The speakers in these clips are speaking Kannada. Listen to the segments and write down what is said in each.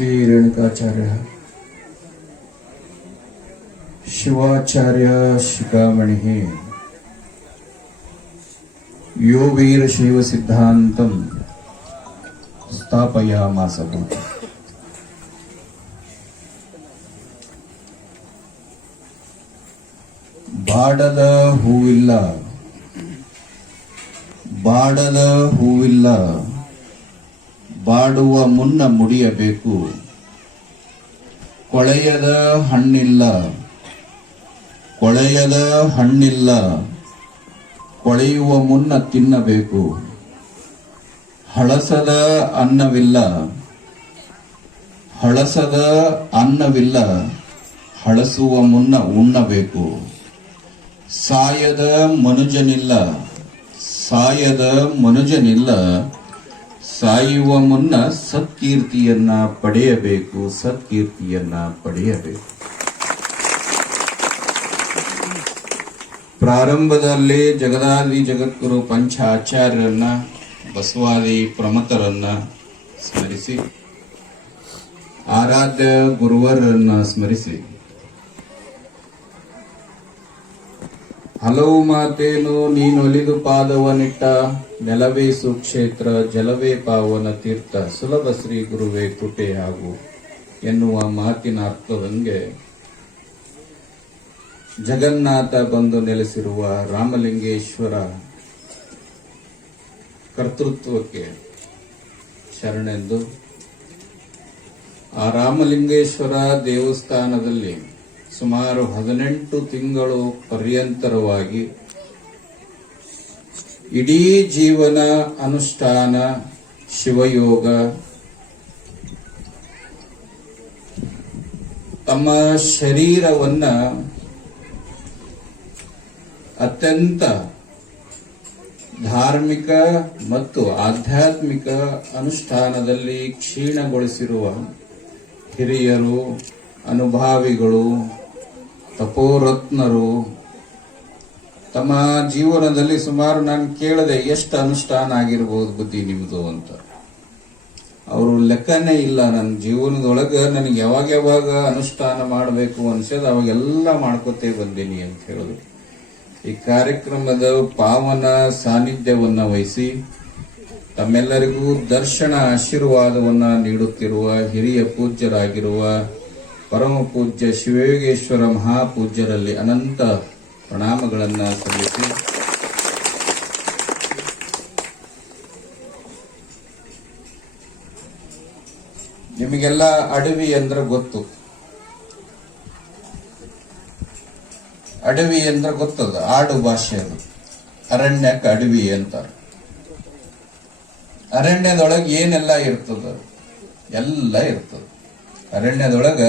ಶ್ರೀ ರೇಣುಕಾಚಾರ್ಯ ಶಿವಾಚಾರ್ಯ ಶಿಖಾಮಣಿ ಯೋ ವೀರಶೈವ ಸಿದ್ಧಾಂತಂ ಸ್ಥಾಪಯಾಮಾಸ. ಬಾಡದ ಹೂವಿಲ್ಲ, ಬಾಡದ ಹೂವಿಲ್ಲ, ಬಾಡುವ ಮುನ್ನ ಮುಡಿಯಬೇಕು. ಕೊಳೆಯದ ಹಣ್ಣಿಲ್ಲ, ಕೊಳೆಯದ ಹಣ್ಣಿಲ್ಲ, ಕೊಳೆಯುವ ಮುನ್ನ ತಿನ್ನಬೇಕು. ಹಳಸದ ಅನ್ನವಿಲ್ಲ, ಹಳಸದ ಅನ್ನವಿಲ್ಲ, ಹಳಸುವ ಮುನ್ನ ಉಣ್ಣಬೇಕು. ಸಾಯದ ಮನುಜನಿಲ್ಲ, ಸಾಯದ ಮನುಜನಿಲ್ಲ, ಸಾಯುವ ಮುನ್ನ ಸತ್ಕೀರ್ತಿಯನ್ನ ಪಡೆಯಬೇಕು, ಸತ್ಕೀರ್ತಿಯನ್ನ ಪಡೆಯಬೇಕು. ಪ್ರಾರಂಭದಲ್ಲಿ ಜಗದಾದಿ ಜಗದ್ಗುರು ಪಂಚ ಆಚಾರ್ಯರನ್ನ, ಬಸವಾದಿ ಪ್ರಮತರನ್ನ ಸ್ಮರಿಸಿ, ಆರಾಧ್ಯ ಗುರುವರನ್ನ ಸ್ಮರಿಸಿ, ಹಲವು ಮಾತೇನು ನೀನೊಲಿದು ಪಾದವನಿಟ್ಟ, ನೆಲವೇ ಸುಕ್ಷೇತ್ರ ಜಲವೇ ಪಾವನ ತೀರ್ಥ, ಸುಲಭ ಶ್ರೀ ಗುರುವೇ ಕೃಪೆ ಹಾಗೂ ಎನ್ನುವ ಮಾತಿನ ಅರ್ಥದಂಗೆ ಜಗನ್ನಾಥ ಬಂದು ನೆಲೆಸಿರುವ ರಾಮಲಿಂಗೇಶ್ವರ ಕರ್ತೃತ್ವಕ್ಕೆ ಶರಣೆಂದು ಆ ರಾಮಲಿಂಗೇಶ್ವರ ದೇವಸ್ಥಾನದಲ್ಲಿ ಸುಮಾರು 18 ತಿಂಗಳು ಪರ್ಯಂತರವಾಗಿ ಇಡೀ ಜೀವನ ಅನುಷ್ಠಾನ ಶಿವಯೋಗ, ತಮ್ಮ ಶರೀರವನ್ನ ಅತ್ಯಂತ ಧಾರ್ಮಿಕ ಮತ್ತು ಆಧ್ಯಾತ್ಮಿಕ ಅನುಷ್ಠಾನದಲ್ಲಿ ಕ್ಷೀಣಗೊಳಿಸಿರುವ ಹಿರಿಯರು, ಅನುಭಾವಿಗಳು, ತಪೋರತ್ನರು ತಮ್ಮ ಜೀವನದಲ್ಲಿ ಸುಮಾರು ನಾನು ಕೇಳದೆ ಎಷ್ಟು ಅನುಷ್ಠಾನ ಆಗಿರ್ಬೋದು ಬುದ್ಧಿ ನಿಮ್ದು ಅಂತ. ಅವರು ಲೆಕ್ಕನೇ ಇಲ್ಲ. ನನ್ನ ಜೀವನದೊಳಗೆ ನನಗೆ ಯಾವಾಗ ಅನುಷ್ಠಾನ ಮಾಡಬೇಕು ಅನ್ಸೋದು ಅವಾಗೆಲ್ಲ ಮಾಡ್ಕೋತೇ ಬಂದೀನಿ ಅಂತ ಹೇಳಿದ್ರು. ಈ ಕಾರ್ಯಕ್ರಮದ ಪಾವನ ಸಾನ್ನಿಧ್ಯವನ್ನ ವಹಿಸಿ ತಮ್ಮೆಲ್ಲರಿಗೂ ದರ್ಶನ ಆಶೀರ್ವಾದವನ್ನ ನೀಡುತ್ತಿರುವ ಹಿರಿಯ ಪೂಜ್ಯರಾಗಿರುವ ಪರಮ ಪೂಜ್ಯ ಶಿವಯೋಗೇಶ್ವರ ಮಹಾಪೂಜ್ಯರಲ್ಲಿ ಅನಂತ ಪ್ರಣಾಮಗಳನ್ನ ಸಲ್ಲಿಸಿ, ನಿಮಗೆಲ್ಲ ಅಡವಿ ಅಂದ್ರೆ ಗೊತ್ತು. ಅಡವಿ ಅಂದ್ರೆ ಗೊತ್ತದ, ಆಡು ಭಾಷೆ ಅದು. ಅರಣ್ಯಕ್ಕೆ ಅಡವಿ ಅಂತಾರೆ. ಅರಣ್ಯದೊಳಗೆ ಏನೆಲ್ಲ ಇರ್ತದ? ಎಲ್ಲ ಇರ್ತದ. ಅರಣ್ಯದೊಳಗ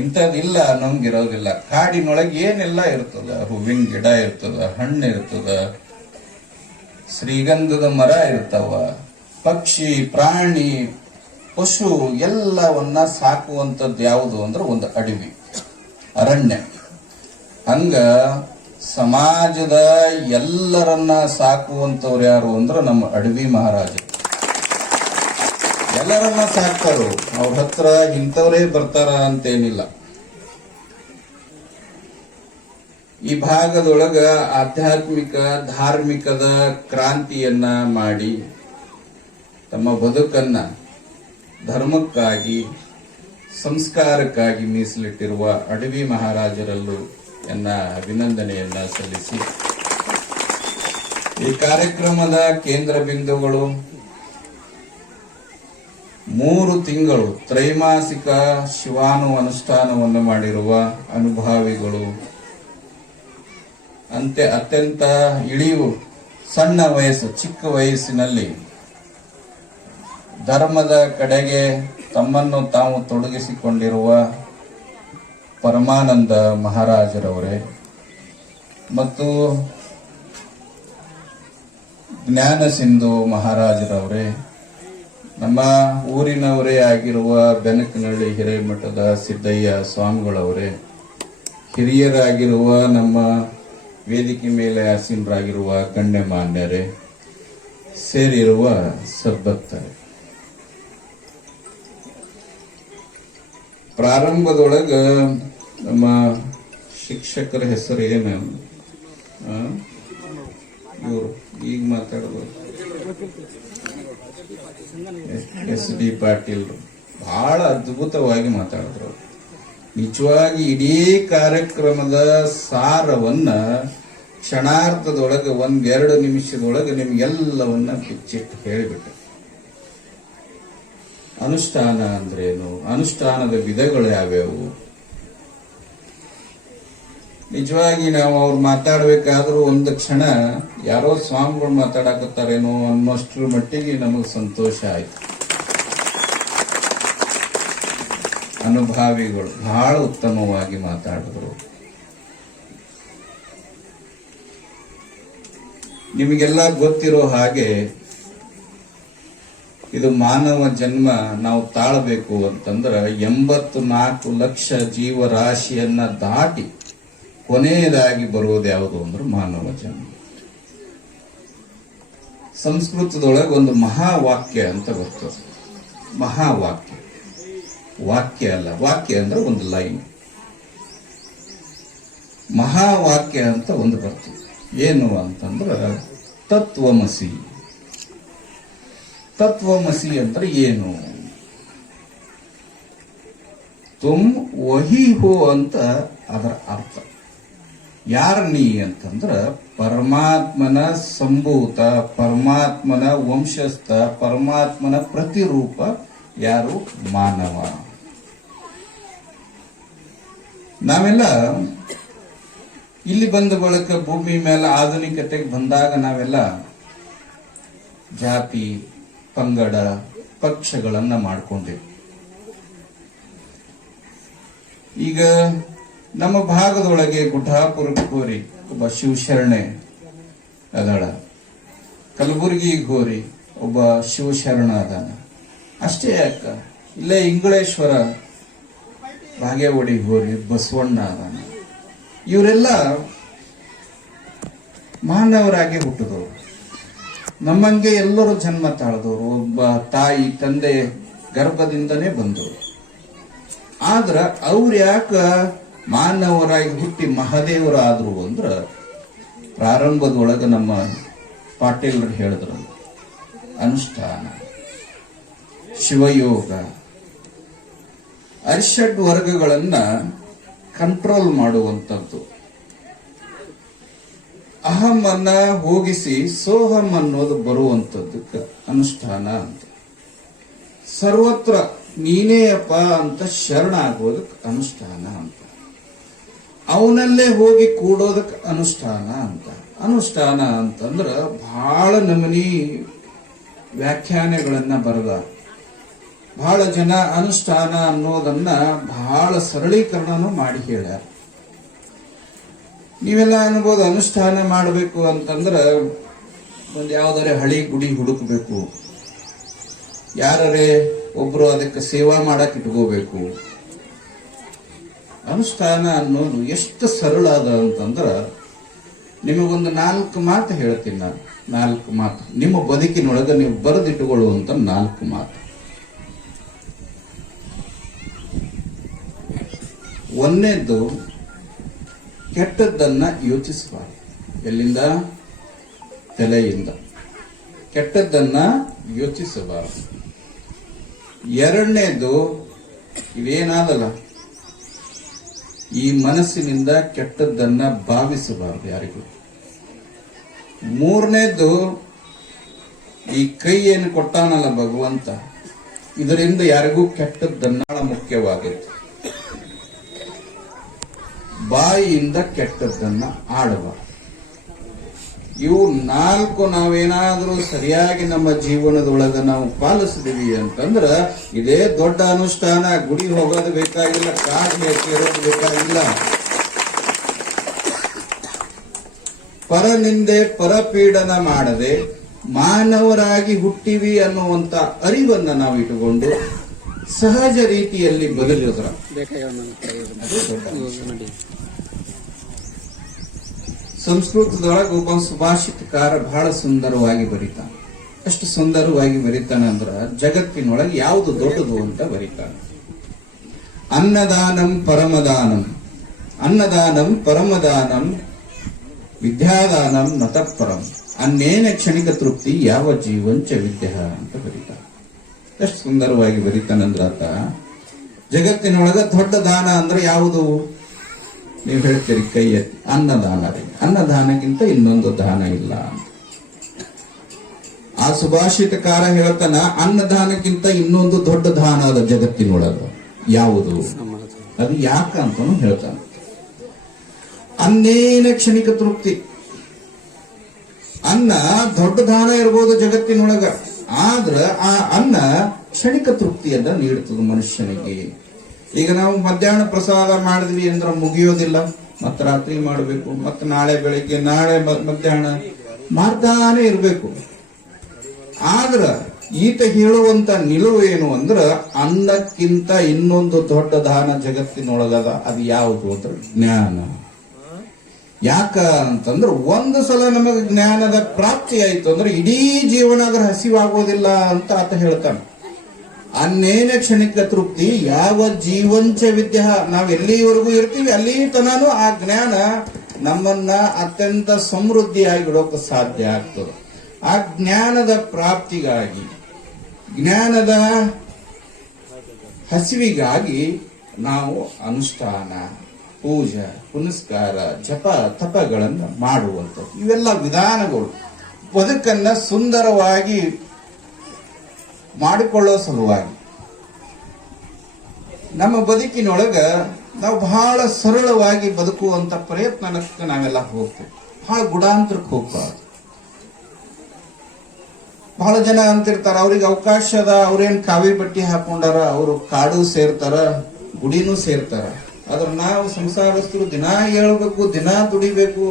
ಇಂಥದಿಲ್ಲ ಅನ್ನೋಂಗಿರೋದಿಲ್ಲ. ಕಾಡಿನೊಳಗೆ ಏನೆಲ್ಲ ಇರ್ತದ? ಹೂವಿನ ಗಿಡ ಇರ್ತದ, ಹಣ್ಣು ಇರ್ತದ, ಶ್ರೀಗಂಧದ ಮರ ಇರ್ತಾವ, ಪಕ್ಷಿ, ಪ್ರಾಣಿ, ಪಶು ಎಲ್ಲವನ್ನ ಸಾಕುವಂಥದ್ದು ಯಾವುದು ಅಂದ್ರೆ ಒಂದು ಅಡವಿ, ಅರಣ್ಯ. ಹಂಗ ಸಮಾಜದ ಎಲ್ಲರನ್ನ ಸಾಕುವಂತವ್ರು ಯಾರು ಅಂದ್ರೆ ನಮ್ಮ ಅಡವಿ ಮಹಾರಾಜ. ಎಲ್ಲರನ್ನ ಸಾಕ್ತಾರು. ಅವ್ರ ಹತ್ರ ಇಂಥವರೇ ಬರ್ತಾರ ಅಂತೇನಿಲ್ಲ. ಈ ಭಾಗದೊಳಗ ಆಧ್ಯಾತ್ಮಿಕ ಧಾರ್ಮಿಕದ ಕ್ರಾಂತಿಯನ್ನ ಮಾಡಿ ತಮ್ಮ ಬದುಕನ್ನ ಧರ್ಮಕ್ಕಾಗಿ ಸಂಸ್ಕಾರಕ್ಕಾಗಿ ಮೀಸಲಿಟ್ಟಿರುವ ಅಡವಿ ಮಹಾರಾಜರಲ್ಲೂ ಎನ್ನ ಅಭಿನಂದನೆಯನ್ನ ಸಲ್ಲಿಸಿ, ಈ ಕಾರ್ಯಕ್ರಮದ ಕೇಂದ್ರ ಬಿಂದುಗಳು 3 ತಿಂಗಳು ತ್ರೈಮಾಸಿಕ ಶಿವಾನು ಅನುಷ್ಠಾನವನ್ನು ಮಾಡಿರುವ ಅನುಭಾವಿಗಳು, ಅತ್ಯಂತ ಇಳಿವು ಸಣ್ಣ ವಯಸ್ಸು, ಚಿಕ್ಕ ವಯಸ್ಸಿನಲ್ಲಿ ಧರ್ಮದ ಕಡೆಗೆ ತಮ್ಮನ್ನು ತಾವು ತೊಡಗಿಸಿಕೊಂಡಿರುವ ಪರಮಾನಂದ ಮಹಾರಾಜರವರೇ ಮತ್ತು ಜ್ಞಾನ ಸಿಂಧು ಮಹಾರಾಜರವರೇ, ನಮ್ಮ ಊರಿನವರೇ ಆಗಿರುವ ಬೆನಕನಹಳ್ಳಿ ಹಿರೇಮಠದ ಸಿದ್ದಯ್ಯ ಸ್ವಾಮಿಗಳವರೇ, ಹಿರಿಯರಾಗಿರುವ ನಮ್ಮ ವೇದಿಕೆ ಮೇಲೆ ಆಸೀನರಾಗಿರುವ ಗಣ್ಯಮಾನ್ಯರೇ, ಸೇರಿರುವ ಸದ್ಭಕ್ತರೇ, ಪ್ರಾರಂಭದೊಳಗ ನಮ್ಮ ಶಿಕ್ಷಕರ ಹೆಸರು ಏನು? ಇವರು ಈಗ ಮಾತಾಡಬಹುದು, SD ಪಾಟೀಲ್ ಬಹಳ ಅದ್ಭುತವಾಗಿ ಮಾತಾಡಿದ್ರು. ನಿಜವಾಗಿ ಇಡೀ ಕಾರ್ಯಕ್ರಮದ ಸಾರವನ್ನ ಕ್ಷಣಾರ್ಧದೊಳಗೆ 1-2 ನಿಮಿಷದೊಳಗೆ ನಿಮ್ಗೆಲ್ಲವನ್ನ ಬಿಚ್ಚಿಟ್ಟು ಹೇಳಿಬಿಟ್ಟೆ. ಅನುಷ್ಠಾನ ಅಂದ್ರೇನು, ಅನುಷ್ಠಾನದ ವಿಧಗಳು ಯಾವ್ಯಾವು. ನಿಜವಾಗಿ ನಾವು ಅವ್ರು ಮಾತಾಡ್ಬೇಕಾದ್ರೂ ಒಂದು ಕ್ಷಣ ಯಾರೋ ಸ್ವಾಮಿಗಳು ಮಾತಾಡಕತ್ತಾರೇನೋ ಅನ್ನೋಷ್ಟ್ರ ಮಟ್ಟಿಗೆ ನಮಗೆ ಸಂತೋಷ ಆಯ್ತು. ಅನುಭಾವಿಗಳು ಬಹಳ ಉತ್ತಮವಾಗಿ ಮಾತಾಡಿದ್ರು. ನಿಮಗೆಲ್ಲ ಗೊತ್ತಿರೋ ಹಾಗೆ ಇದು ಮಾನವ ಜನ್ಮ ನಾವು ತಾಳಬೇಕು ಅಂತಂದ್ರೆ 84 ಲಕ್ಷ ಜೀವರಾಶಿಯನ್ನ ದಾಟಿ ಕೊನೆಯದಾಗಿ ಬರುವುದು ಯಾವುದು ಅಂದ್ರೆ ಮಾನವ ಜನ್ಮ. ಸಂಸ್ಕೃತದೊಳಗೆ ಒಂದು ಮಹಾವಾಕ್ಯ ಅಂತ ಬರ್ತದೆ. ಮಹಾವಾಕ್ಯ, ವಾಕ್ಯ ಅಲ್ಲ, ವಾಕ್ಯ ಅಂದ್ರೆ ಒಂದು ಲೈನ್. ಮಹಾವಾಕ್ಯ ಅಂತ ಒಂದು ಬರ್ತದೆ. ಏನು ಅಂತಂದ್ರ ತತ್ವಮಸಿ. ತತ್ವಮಸಿ ಅಂದ್ರೆ ಏನು? ತುಮ್ ವಹಿ ಹೋ ಅಂತ ಅದರ ಅರ್ಥ. ಯಾರ ನೀ ಅಂತಂದ್ರ ಪರಮಾತ್ಮನ ಸಂಭೂತ, ಪರಮಾತ್ಮನ ವಂಶಸ್ಥ, ಪರಮಾತ್ಮನ ಪ್ರತಿರೂಪ ಯಾರು? ಮಾನವ. ನಾವೆಲ್ಲ ಇಲ್ಲಿ ಬಂದ ಬಳಿಕ ಭೂಮಿ ಮೇಲೆ ಆಧುನಿಕತೆಗೆ ಬಂದಾಗ ನಾವೆಲ್ಲ ಜಾತಿ, ಪಂಗಡ, ಪಕ್ಷಗಳನ್ನ ಮಾಡ್ಕೊಂಡೇವೆ. ಈಗ ನಮ್ಮ ಭಾಗದೊಳಗೆ ಗುಢಾಪುರಕ್ಕೆ ಹೋರಿ ಒಬ್ಬ ಶಿವಶರಣೆ ಅದಳ, ಕಲಬುರಗಿಗೆ ಹೋರಿ ಒಬ್ಬ ಶಿವಶರಣ ಅದಾನ. ಅಷ್ಟೇ ಯಾಕ, ಇಲ್ಲೇ ಇಂಗಳೇಶ್ವರ ಬಾಗೇವಾಡಿಗೆ ಹೋರಿ ಬಸವಣ್ಣ ಅದಾನ. ಇವರೆಲ್ಲ ಮಾನವರಾಗಿ ಹುಟ್ಟಿದವರು, ನಮ್ಮಂಗೆ ಎಲ್ಲರೂ ಜನ್ಮ ತಾಳದವರು, ಒಬ್ಬ ತಾಯಿ ತಂದೆ ಗರ್ಭದಿಂದನೇ ಬಂದವರು. ಆದ್ರ ಅವ್ರು ಯಾಕ ಮಾನವರಾಗಿ ಹುಟ್ಟಿ ಮಹಾದೇವರಾದ್ರು ಅಂದ್ರ ಪ್ರಾರಂಭದೊಳಗ ನಮ್ಮ ಪಾಟೀಲರು ಹೇಳಿದ್ರು, ಅನುಷ್ಠಾನ, ಶಿವಯೋಗ, ಅರಿಷಡ್ ವರ್ಗಗಳನ್ನ ಕಂಟ್ರೋಲ್ ಮಾಡುವಂಥದ್ದು. ಅಹಂ ಅನ್ನ ಹೋಗಿಸಿ ಸೋಹಂ ಅನ್ನೋದು ಬರುವಂಥದ್ದಕ್ಕೆ ಅನುಷ್ಠಾನ ಅಂತ. ಸರ್ವತ್ರ ನೀನೇ ಅಪ್ಪ ಅಂತ ಶರಣ ಆಗೋದಕ್ಕೆ ಅನುಷ್ಠಾನ ಅಂತ. ಅವನಲ್ಲೇ ಹೋಗಿ ಕೂಡೋದಕ್ಕೆ ಅನುಷ್ಠಾನ ಅಂತ. ಅನುಷ್ಠಾನ ಅಂತಂದ್ರ ಬಹಳ ನಮನಿ ವ್ಯಾಖ್ಯಾನಗಳನ್ನ ಬರೆದ. ಬಹಳ ಜನ ಅನುಷ್ಠಾನ ಅನ್ನೋದನ್ನ ಬಹಳ ಸರಳೀಕರಣನೂ ಮಾಡಿ ಹೇಳ್ಯಾರ. ನೀವೆಲ್ಲ ಅನ್ಬೋದು, ಅನುಷ್ಠಾನ ಮಾಡಬೇಕು ಅಂತಂದ್ರ ಒಂದು ಯಾವ್ದಾರೆ ಹಳಿ ಗುಡಿ ಹುಡುಕಬೇಕು, ಯಾರೇ ಒಬ್ರು ಅದಕ್ಕೆ ಸೇವಾ ಮಾಡಕ್ ಇಟ್ಕೋಬೇಕು. ಅನುಷ್ಠಾನ ಅನ್ನೋದು ಎಷ್ಟು ಸರಳ ಅದ ಅಂತಂದ್ರ ನಿಮಗೊಂದು 4 ಮಾತು ಹೇಳ್ತೀನಿ ನಾನು. 4 ಮಾತು ನಿಮ್ಮ ಬದುಕಿನೊಳಗ ನೀವು ಬರೆದಿಟ್ಟುಕೊಳ್ಳುವಂತ 4 ಮಾತು. ಒಂದನೇದ್ದು, ಕೆಟ್ಟದ್ದನ್ನ ಯೋಚಿಸಬಾರದು. ಎಲ್ಲಿಂದ? ತಲೆಯಿಂದ. ಕೆಟ್ಟದ್ದನ್ನ ಯೋಚಿಸಬಾರದು. ಎರಡನೇದು, ಇವೇನಾದಲ್ಲ ಈ ಮನಸ್ಸಿನಿಂದ ಕೆಟ್ಟದ್ದನ್ನ ಭಾವಿಸಬಾರದು ಯಾರಿಗೂ. ಮೂರನೇದು, ಈ ಕೈ ಏನು ಕೊಟ್ಟಾನಲ್ಲ ಭಗವಂತ, ಇದರಿಂದ ಯಾರಿಗೂ ಕೆಟ್ಟದ್ದನ್ನ ಮುಖ್ಯವಾಗಿತ್ತು. ಬಾಯಿಯಿಂದ ಕೆಟ್ಟದ್ದನ್ನ ಆಡಬಾರದು. ಇವು 4 ನಾವೇನಾದ್ರೂ ಸರಿಯಾಗಿ ನಮ್ಮ ಜೀವನದೊಳಗ ನಾವು ಪಾಲಿಸಿದೀವಿ ಅಂತಂದ್ರ ಇದೇ ದೊಡ್ಡ ಅನುಷ್ಠಾನ. ಗುಡಿ ಹೋಗೋದು ಬೇಕಾಗಿಲ್ಲ, ಕಾಡ್ ಸೇರೋದು ಬೇಕಾಗಿಲ್ಲ. ಪರನಿಂದೆ ಪರಪೀಡನ ಮಾಡದೆ ಮಾನವರಾಗಿ ಹುಟ್ಟಿವಿ ಅನ್ನುವಂತ ಅರಿವನ್ನ ನಾವು ಇಟ್ಟುಕೊಂಡು ಸಹಜ ರೀತಿಯಲ್ಲಿ ಬದಲಿದ್ರ ಸಂಸ್ಕೃತದೊಳಗೆ ಒಬ್ಬ ಸುಭಾಷಿತಕಾರ ಬಹಳ ಸುಂದರವಾಗಿ ಬರೀತಾನೆ. ಎಷ್ಟು ಸುಂದರವಾಗಿ ಬರೀತಾನೆ ಅಂದ್ರ ಜಗತ್ತಿನೊಳಗೆ ಯಾವುದು ದೊಡ್ಡದು ಅಂತ ಬರೀತಾನೆ. ಅನ್ನದಾನಂ ಪರಮದಾನಂ, ಅನ್ನದಾನಂ ಪರಮದಾನಂ, ವಿದ್ಯಾದಾನಂ ನತಃಪರಂ, ಅನ್ನೇನ ಕ್ಷಣಿಕ ತೃಪ್ತಿ ಯಾವ ಜೀವಂಚ ವಿದ್ಯ ಅಂತ ಬರೀತಾರೆ. ಎಷ್ಟು ಸುಂದರವಾಗಿ ಬರೀತಾನಂದ್ರ ಆತ. ಜಗತ್ತಿನೊಳಗ ದೊಡ್ಡ ದಾನ ಅಂದ್ರೆ ಯಾವುದು? ನೀವು ಹೇಳ್ತೀರಿ ಕೈ ಎತ್ತಿ, ಅನ್ನದಾನ ರೀ. ಅನ್ನದಾನಕ್ಕಿಂತ ಇನ್ನೊಂದು ದಾನ ಇಲ್ಲ. ಆ ಸುಭಾಷಿತಕಾರ ಹೇಳ್ತಾನ, ಅನ್ನದಾನಕ್ಕಿಂತ ಇನ್ನೊಂದು ದೊಡ್ಡ ದಾನ ಅದ ಜಗತ್ತಿನೊಳಗ. ಯಾವುದು? ಅದು ಯಾಕಂತಾನು ಹೇಳ್ತಾನೆ. ಅನ್ನೇನ ಕ್ಷಣಿಕ ತೃಪ್ತಿ. ಅನ್ನ ದೊಡ್ಡ ದಾನ ಇರ್ಬೋದು ಜಗತ್ತಿನೊಳಗ, ಆದ್ರ ಆ ಅನ್ನ ಕ್ಷಣಿಕ ತೃಪ್ತಿಯನ್ನ ನೀಡುತ್ತದೆ ಮನುಷ್ಯನಿಗೆ. ಈಗ ನಾವು ಮಧ್ಯಾಹ್ನ ಪ್ರಸಾದ ಮಾಡಿದ್ವಿ ಅಂದ್ರೆ ಮುಗಿಯೋದಿಲ್ಲ, ಮತ್ತ ರಾತ್ರಿ ಮಾಡಬೇಕು, ಮತ್ತ ನಾಳೆ ಬೆಳಿಗ್ಗೆ, ನಾಳೆ ಮಧ್ಯಾಹ್ನ ಮಾಡ್ತಾನೆ ಇರ್ಬೇಕು. ಆದ್ರ ಈತ ಹೇಳುವಂತ ನಿಲುವು ಏನು ಅಂದ್ರ, ಅನ್ನಕ್ಕಿಂತ ಇನ್ನೊಂದು ದೊಡ್ಡ ದಾನ ಜಗತ್ತಿನೊಳಗದ. ಅದು ಯಾವುದು ಅಂದ್ರೆ ಜ್ಞಾನ. ಯಾಕ ಅಂತಂದ್ರೆ ಒಂದು ಸಲ ನಮಗೆ ಜ್ಞಾನದ ಪ್ರಾಪ್ತಿ ಆಯ್ತು ಅಂದ್ರೆ ಇಡೀ ಜೀವನ ಅದ್ರ ಹಸಿವಾಗೋದಿಲ್ಲ ಅಂತ ಆತ ಹೇಳ್ತಾನೆ. ಅನ್ನೇನ ಕ್ಷಣಿಕ ತೃಪ್ತಿ ಯಾವ ಜೀವಂಚ ವಿದ್ಯ. ನಾವ್ ಎಲ್ಲಿವರೆಗೂ ಇರ್ತೀವಿ ಅಲ್ಲಿ ತನಾನು ಆ ಜ್ಞಾನ ನಮ್ಮನ್ನ ಅತ್ಯಂತ ಸಮೃದ್ಧಿಯಾಗಿಡೋಕೆ ಸಾಧ್ಯ ಆಗ್ತದೆ. ಆ ಜ್ಞಾನದ ಪ್ರಾಪ್ತಿಗಾಗಿ, ಜ್ಞಾನದ ಹಸಿವಿಗಾಗಿ ನಾವು ಅನುಷ್ಠಾನ, ಪೂಜೆ, ಪುನಸ್ಕಾರ, ಜಪ ತಪಗಳನ್ನು ಮಾಡುವಂಥದ್ದು. ಇವೆಲ್ಲ ವಿಧಾನಗಳು ಬದುಕನ್ನ ಸುಂದರವಾಗಿ ಮಾಡಿಕೊಳ್ಳೋ ಸಲುವಾಗಿ. ನಮ್ಮ ಬದುಕಿನೊಳಗ ನಾವು ಬಹಳ ಸರಳವಾಗಿ ಬದುಕುವಂತ ಪ್ರಯತ್ನಕ್ಕೆ ನಾವೆಲ್ಲ ಹೋಗ್ತೇವೆ. ಬಹಳ ಗುಡಾಂತರಕ್ಕೆ ಹೋಗ್ಬಾರ್ದು. ಬಹಳ ಜನ ಅಂತಿರ್ತಾರ, ಅವ್ರಿಗೆ ಅವಕಾಶ ಅದ, ಅವ್ರೇನ್ ಕಾವಿ ಬಟ್ಟೆ ಹಾಕೊಂಡಾರ, ಅವರು ಕಾಡು ಸೇರ್ತಾರ, ಗುಡಿನೂ ಸೇರ್ತಾರ. ಆದ್ರೆ ನಾವು ಸಂಸಾರಸ್ಥರು ದಿನಾ ಹೇಳ್ಬೇಕು, ದಿನಾ ದುಡಿಬೇಕು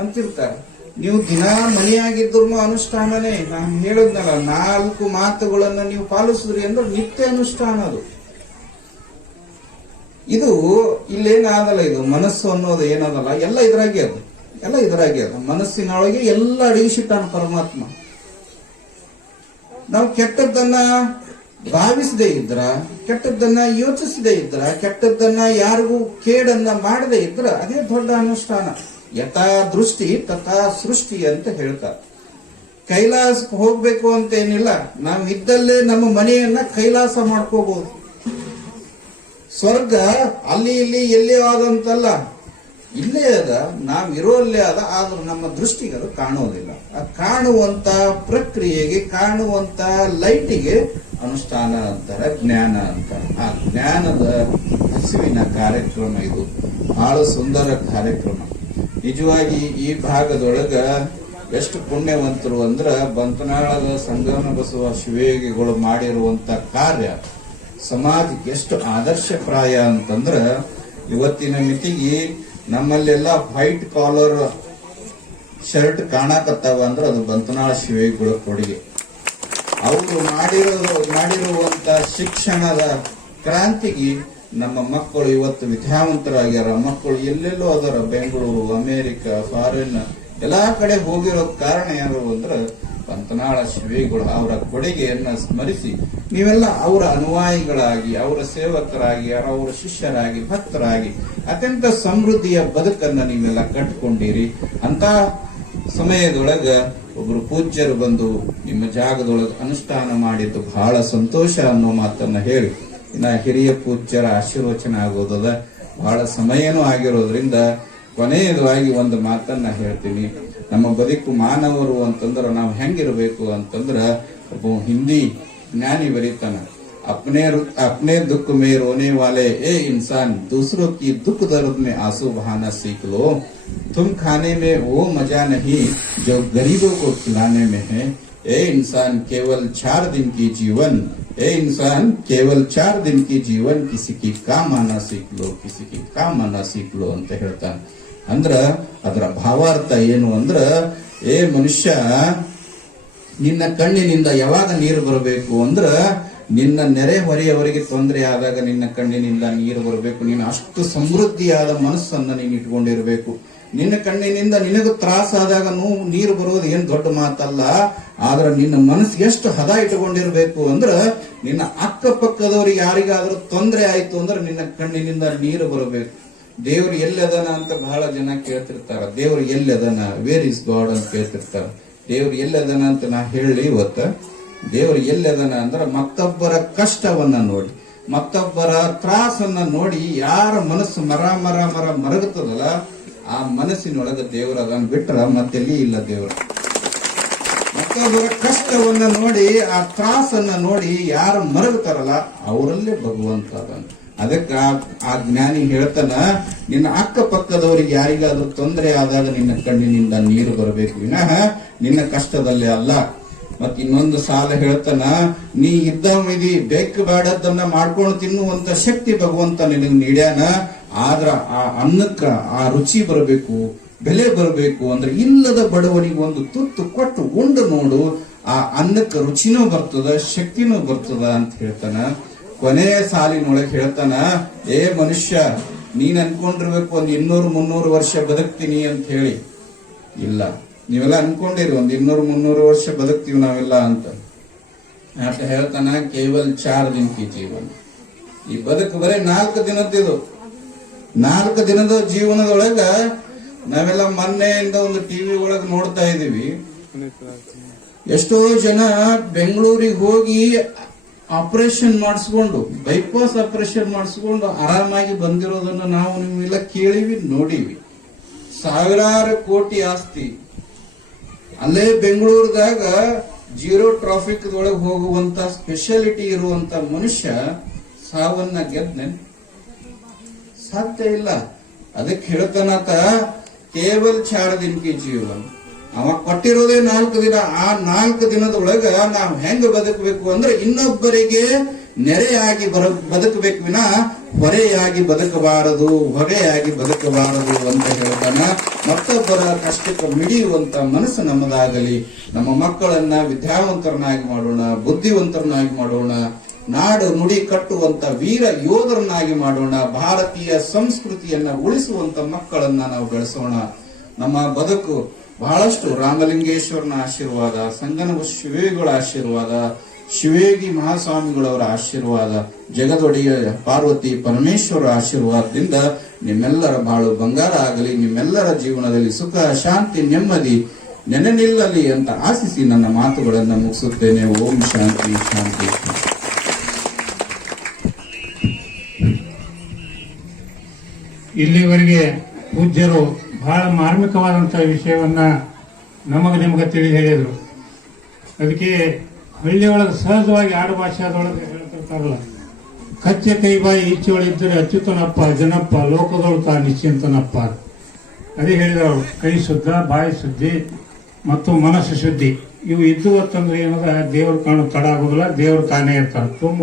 ಅಂತಿರ್ತಾರೆ. ನೀವು ದಿನಾ ಮನೆಯಾಗಿದ್ರು ಅನುಷ್ಠಾನನೇ. ನಾನು ಹೇಳಿದ್ನಲ್ಲ, 4 ಮಾತುಗಳನ್ನ ನೀವು ಪಾಲಿಸಿದ್ರಿ ಅಂದ್ರೆ ನಿತ್ಯ ಅನುಷ್ಠಾನ ಅದು. ಇದು ಇಲ್ಲೇನಾದಲ್ಲ, ಇದು ಮನಸ್ಸು ಅನ್ನೋದು ಏನದಲ್ಲ, ಎಲ್ಲ ಇದ್ರಾಗೆ ಅದು, ಎಲ್ಲ ಇದ್ರಾಗೆ ಅದು. ಮನಸ್ಸಿನೊಳಗೆ ಎಲ್ಲ ಅಡಗಿಸಿಟ್ಟಾನ ಪರಮಾತ್ಮ. ನಾವು ಕೆಟ್ಟದ್ದನ್ನ ಭಾವಿಸದೇ ಇದ್ರ, ಕೆಟ್ಟದ್ದನ್ನ ಯೋಚಿಸದೇ ಇದ್ರ, ಕೆಟ್ಟದ್ದನ್ನ ಯಾರಿಗೂ ಕೇಡನ್ನ ಮಾಡದೇ ಇದ್ರ ಅದೇ ದೊಡ್ಡ ಅನುಷ್ಠಾನ. ಯಥಾ ದೃಷ್ಟಿ ತಥಾ ಸೃಷ್ಟಿ ಅಂತ ಹೇಳ್ತಾರೆ. ಕೈಲಾಸಕ್ಕೆ ಹೋಗ್ಬೇಕು ಅಂತ ಏನಿಲ್ಲ, ನಾವು ಇದ್ದಲ್ಲೇ ನಮ್ಮ ಮನೆಯನ್ನ ಕೈಲಾಸ ಮಾಡ್ಕೋಬಹುದು. ಸ್ವರ್ಗ ಅಲ್ಲಿ ಇಲ್ಲಿ ಎಲ್ಲೇ ಆದಂತಲ್ಲ, ಇಲ್ಲೇ ಅದ, ನಾವ್ ಇರೋಲ್ಲೇ ಅದ. ಆದ್ರೂ ನಮ್ಮ ದೃಷ್ಟಿಗೆ ಅದು ಕಾಣೋದಿಲ್ಲ. ಆ ಕಾಣುವಂತ ಪ್ರಕ್ರಿಯೆಗೆ, ಕಾಣುವಂತ ಲೈಟಿಗೆ ಅನುಷ್ಠಾನ ಅಂತಾರೆ, ಜ್ಞಾನ ಅಂತಾರೆ. ಆ ಜ್ಞಾನದ ಹಸಿವಿನ ಕಾರ್ಯಕ್ರಮ ಇದು. ಬಹಳ ಸುಂದರ ಕಾರ್ಯಕ್ರಮ. ನಿಜವಾಗಿ ಈ ಭಾಗದೊಳಗ ಎಷ್ಟು ಪುಣ್ಯವಂತರು ಅಂದ್ರ, ಬಂತನಾಳದ ಸಂಗಮ ಬಸವ ಶಿವೇಗಿಗಳು ಮಾಡಿರುವಂತ ಕಾರ್ಯ ಸಮಾಜಕ್ಕೆ ಎಷ್ಟು ಆದರ್ಶಪ್ರಾಯ ಅಂತಂದ್ರ, ಇವತ್ತಿನ ಮಿತಿಗೆ ನಮ್ಮಲ್ಲೆಲ್ಲ ವೈಟ್ ಕಾಲರ್ ಶರ್ಟ್ ಕಾಣಕತ್ತಾವ ಅಂದ್ರೆ ಅದು ಬಂತನಾಳ ಶಿವೇಗಿಗಳ ಕೊಡುಗೆ. ಅವರು ಮಾಡಿರುವಂತ ಶಿಕ್ಷಣದ ಕ್ರಾಂತಿಗೆ ನಮ್ಮ ಮಕ್ಕಳು ಇವತ್ತು ವಿದ್ಯಾವಂತರಾಗ್ಯಾರ. ಮಕ್ಕಳು ಎಲ್ಲೆಲ್ಲೋ ಅದರ, ಬೆಂಗಳೂರು, ಅಮೆರಿಕ, ಫಾರಿನ್ ಎಲ್ಲಾ ಕಡೆ ಹೋಗಿರೋ ಕಾರಣ ಯಾರು ಅಂದ್ರೆ ಪಂತನಾಳ ಶಿವೇಗಳು. ಅವರ ಕೊಡುಗೆಯನ್ನ ಸ್ಮರಿಸಿ ನೀವೆಲ್ಲ ಅವರ ಅನುಯಾಯಿಗಳಾಗಿ, ಅವರ ಸೇವಕರಾಗಿ, ಅವರ ಶಿಷ್ಯರಾಗಿ, ಭಕ್ತರಾಗಿ ಅತ್ಯಂತ ಸಮೃದ್ಧಿಯ ಬದುಕನ್ನ ನೀವೆಲ್ಲ ಕಟ್ಕೊಂಡಿರಿ. ಅಂತ ಸಮಯದೊಳಗ ಒಬ್ರು ಪೂಜ್ಯರು ಬಂದು ನಿಮ್ಮ ಜಾಗದೊಳಗೆ ಅನುಷ್ಠಾನ ಮಾಡಿದ್ದು ಬಹಳ ಸಂತೋಷ ಅನ್ನೋ ಮಾತನ್ನ ಹೇಳಿ, ಇನ್ನ ಹಿರಿಯ ಪೂಜ್ಯರ ಆಶೀರ್ವಚನ ಆಗೋದದ. ಬಹಳ ಸಮಯನೂ ಆಗಿರೋದ್ರಿಂದ ಕೊನೆಯದಾಗಿ ಒಂದು ಮಾತನ್ನ ಹೇಳ್ತೀನಿ. ನಮ್ಮ ಬದುಕು ಮಾನವರು ಅಂತಂದ್ರ ನಾವು ಹೆಂಗಿರ್ಬೇಕು ಅಂತಂದ್ರ, ಒಬ್ಬ ಹಿಂದಿ ಜ್ಞಾನಿ ಬರೀತಾನ, अपने दुख में रोने वाले ए इंसान दूसरों की दुख दर्द में आंसू बहाना सीख लो. तुम खाने में वो मजा नहीं जो गरीबों को खिलाने में है. ए इंसान केवल 4 दिन की जीवन, ए इंसान केवल 4 दिन की जीवन, किसी की काम आना सीख लो, किसी की काम आना सीख लो ಅಂತ ಹೇಳ್ತಾನೆ. ಅಂದ್ರ ಅದರ ಭಾವಾರ್ಥ ಏನು ಅಂದ್ರ, ಏ ಮನುಷ್ಯ, ನಿನ್ನ ಕಣ್ಣಿನಿಂದ ಯಾವಾಗ ನೀರು ಬರಬೇಕು ಅಂದ್ರ, ನಿನ್ನ ನೆರೆಹೊರೆಯವರಿಗೆ ತೊಂದರೆ ಆದಾಗ ನಿನ್ನ ಕಣ್ಣಿನಿಂದ ನೀರು ಬರಬೇಕು. ನೀನು ಅಷ್ಟು ಸಮೃದ್ಧಿಯಾದ ಮನಸ್ಸನ್ನ ನೀನು ಇಟ್ಕೊಂಡಿರಬೇಕು. ನಿನ್ನ ಕಣ್ಣಿನಿಂದ ನಿನಗೂ ತ್ರಾಸಾದಾಗ ನೀರು ಬರುವುದು ಏನ್ ದೊಡ್ಡ ಮಾತಲ್ಲ. ಆದ್ರೆ ನಿನ್ನ ಮನಸ್ಸು ಎಷ್ಟು ಹದ ಇಟ್ಕೊಂಡಿರ್ಬೇಕು ಅಂದ್ರ ನಿನ್ನ ಅಕ್ಕಪಕ್ಕದವ್ರಿಗೆ ಯಾರಿಗಾದ್ರೂ ತೊಂದರೆ ಆಯ್ತು ಅಂದ್ರೆ ನಿನ್ನ ಕಣ್ಣಿನಿಂದ ನೀರು ಬರಬೇಕು. ದೇವ್ರು ಎಲ್ಲದನ ಅಂತ ಬಹಳ ಜನ ಕೇಳ್ತಿರ್ತಾರ. ದೇವ್ರು ಎಲ್ಲದನ, ವೇರ್ ಇಸ್ ಗಾಡ್ ಅಂತ ಕೇಳ್ತಿರ್ತಾರ. ದೇವ್ರು ಎಲ್ಲದನ ಅಂತ ನಾ ಹೇಳಿ ಇವತ್ತ, ದೇವ್ರು ಎಲ್ಲದನ ಅಂದ್ರ ಮತ್ತೊಬ್ಬರ ಕಷ್ಟವನ್ನ ನೋಡಿ, ಮತ್ತೊಬ್ಬರ ತ್ರಾಸನ್ನ ನೋಡಿ ಯಾರ ಮನಸ್ಸು ಮರಗುತ್ತದಲ್ಲ ಆ ಮನಸ್ಸಿನೊಳಗ ದೇವ್ರ ಅದನ್ನ ಬಿಟ್ರ ಮತ್ತೆಲ್ಲಿ ಇಲ್ಲ. ದೇವ್ರ ಮತ್ತೊಬ್ಬರ ಕಷ್ಟವನ್ನ ನೋಡಿ, ಆ ತ್ರಾಸನ್ನ ನೋಡಿ ಯಾರು ಮರಗುತ್ತಾರಲ್ಲ ಅವರಲ್ಲೇ ಭಗವಂತ ಅದನ್ನ. ಅದಕ್ಕ ಆ ಜ್ಞಾನಿ ಹೇಳ್ತಾನ, ನಿನ್ನ ಅಕ್ಕಪಕ್ಕದವರಿಗೆ ಯಾರಿಗಾದ್ರೂ ತೊಂದರೆ ಆದಾಗ ನಿನ್ನ ಕಣ್ಣಿನಿಂದ ನೀರು ಬರಬೇಕು ವಿನಃ ನಿನ್ನ ಕಷ್ಟದಲ್ಲೇ ಅಲ್ಲ. ಮತ್ ಇನ್ನೊಂದು ಸಾಲ ಹೇಳ್ತಾನ, ನೀ ಇದ್ದವಿಧಿ ಬೇಕು ಬೇಡದನ್ನ ಮಾಡ್ಕೊಂಡು ತಿನ್ನುವಂತ ಶಕ್ತಿ ಭಗವಂತ ನಿನಗೆ ನೀಡ್ಯಾನ. ಆದ್ರ ಆ ಅನ್ನಕ್ಕ ಆ ರುಚಿ ಬರಬೇಕು, ಬೆಲೆ ಬರಬೇಕು ಅಂದ್ರೆ ಇಲ್ಲದ ಬಡವನಿಗೆ ಒಂದು ತುತ್ತು ಕೊಟ್ಟು ಉಂಡು ನೋಡು, ಆ ಅನ್ನಕ್ಕೆ ರುಚಿನೂ ಬರ್ತದ, ಶಕ್ತಿನೂ ಬರ್ತದ ಅಂತ ಹೇಳ್ತಾನ. ಕೊನೆಯ ಸಾಲಿನೊಳಗೆ ಹೇಳ್ತಾನ, ಏ ಮನುಷ್ಯ, ನೀನ್ ಅನ್ಕೊಂಡಿರ್ಬೇಕು ಒಂದ್ 200-300 ವರ್ಷ ಬದುಕ್ತೀನಿ ಅಂತ ಹೇಳಿ. ಇಲ್ಲ, ನೀವೆಲ್ಲ ಅನ್ಕೊಂಡಿರಿ ಒಂದ್ 200-300 ವರ್ಷ ಬದುಕ್ತೀವಿ ನಾವೆಲ್ಲ ಅಂತ. ಅಂತ ಹೇಳ್ತಾನ, ಕೇವಲ 4 ದಿನ ಕಿ ಜೀವನ. ಈ ಬದುಕು ಬರೀ 4 ದಿನದ್ದು. 4 ದಿನದ ಜೀವನದೊಳಗ ನಾವೆಲ್ಲ ಮೊನ್ನೆಯಿಂದ ಒಂದು ಟಿವಿ ಒಳಗ ನೋಡ್ತಾ ಇದೀವಿ. ಎಷ್ಟೋ ಜನ ಬೆಂಗಳೂರಿಗೆ ಹೋಗಿ ಆಪರೇಷನ್ ಮಾಡಿಸ್ಕೊಂಡು, ಬೈಪಾಸ್ ಆಪರೇಷನ್ ಮಾಡಿಸ್ಕೊಂಡು ಆರಾಮಾಗಿ ಬಂದಿರೋದನ್ನ ನಾವು ನಿಮ್ಮೆಲ್ಲ ಕೇಳಿವಿ, ನೋಡಿವಿ. ಸಾವಿರಾರು ಕೋಟಿ ಆಸ್ತಿ ಅಲ್ಲೇ ಬೆಂಗಳೂರದಾಗ ಜೀರೋ ಟ್ರಾಫಿಕ್ ಒಳಗೆ ಹೋಗುವಂತ ಸ್ಪೆಷಾಲಿಟಿ ಇರುವಂತ ಮನುಷ್ಯ ಸಾವನ್ನ ಗೆದ್ನೆ ಸಾಧ್ಯ ಇಲ್ಲ. ಅದಕ್ಕೆ ಹೇಳ್ತಾನಾತ, ಕೇವಲ 4 ದಿನ ಕಿ ಜೀವನ. ಅವ ಕೊಟ್ಟಿರೋದೇ 4 ದಿನ. ಆ 4 ದಿನದೊಳಗ ನಾವು ಹೆಂಗ ಬದುಕಬೇಕು ಅಂದ್ರೆ ಇನ್ನೊಬ್ಬರಿಗೆ ನೆರೆಯಾಗಿ ಬದುಕಬೇಕು ವಿನ ಹೊರೆಯಾಗಿ ಬದುಕಬಾರದು, ಹೊರೆಯಾಗಿ ಬದುಕಬಾರದು ಅಂತ ಹೇಳ್ತಾನ. ಮತ್ತೊಬ್ಬರ ಕಷ್ಟಕ್ಕೆ ಮಿಡಿಯುವಂತ ಮನಸ್ಸು ನಮ್ಮದಾಗಲಿ. ನಮ್ಮ ಮಕ್ಕಳನ್ನ ವಿದ್ಯಾವಂತರನ್ನಾಗಿ ಮಾಡೋಣ, ಬುದ್ಧಿವಂತರನ್ನಾಗಿ ಮಾಡೋಣ, ನಾಡು ನುಡಿ ಕಟ್ಟುವಂತ ವೀರ ಯೋಧರನ್ನಾಗಿ ಮಾಡೋಣ. ಭಾರತೀಯ ಸಂಸ್ಕೃತಿಯನ್ನ ಉಳಿಸುವಂತ ಮಕ್ಕಳನ್ನ ನಾವು ಬೆಳೆಸೋಣ. ನಮ್ಮ ಬದುಕು ಬಹಳಷ್ಟು ರಾಮಲಿಂಗೇಶ್ವರನ ಆಶೀರ್ವಾದ, ಸಂಗನ ಶಿವೇಗಳ ಆಶೀರ್ವಾದ, ಶಿವೇಗಿ ಮಹಾಸ್ವಾಮಿಗಳವರ ಆಶೀರ್ವಾದ, ಜಗದೊಡೆಯ ಪಾರ್ವತಿ ಪರಮೇಶ್ವರ ಆಶೀರ್ವಾದದಿಂದ ನಿಮ್ಮೆಲ್ಲರ ಬಾಳು ಬಂಗಾರ ಆಗಲಿ, ನಿಮ್ಮೆಲ್ಲರ ಜೀವನದಲ್ಲಿ ಸುಖ, ಶಾಂತಿ, ನೆಮ್ಮದಿ ನೆನೆ ನಿಲ್ಲಲಿ ಅಂತ ಆಶಿಸಿ ನನ್ನ ಮಾತುಗಳನ್ನು ಮುಗಿಸುತ್ತೇನೆ. ಓಂ ಶಾಂತಿ ಶಾಂತಿ. ಇಲ್ಲಿವರೆಗೆ ಪೂಜ್ಯರು ಬಹಳ ಮಾರ್ಮಿಕವಾದಂತಹ ವಿಷಯವನ್ನ ನಿಮಗೆ ತಿಳಿ ಹೇಳಿದ್ರು. ಅದಕ್ಕೆ ಹಳ್ಳಿಯೊಳಗೆ ಸಹಜವಾಗಿ ಆಡು ಭಾಷೆದೊಳಗೆ ಹೇಳ್ತಿರ್ತಾರಲ್ಲ, ಕಚ್ಚೆ ಕೈಬಾಯಿ ಈಚೆಯೊಳಿದ್ದರೆ ಅಚ್ಯುತನಪ್ಪ ಜನಪ್ಪ ಲೋಕದೊಳು ತಾ ನಿಶ್ಚಿಂತನಪ್ಪ. ಅದೇ ಹೇಳಿದವರು, ಕೈ ಶುದ್ಧ, ಬಾಯಿ ಶುದ್ಧಿ ಮತ್ತು ಮನಸ್ಸು ಶುದ್ಧಿ ಇವು ಇದ್ದು ಅಂತಂದ್ರೆ ಏನದ ದೇವ್ರ ಕಾಣು ತಡ ಆಗೋದಿಲ್ಲ, ದೇವ್ರ ತಾನೇ ಇರ್ತಾನೆ ತುಂಬ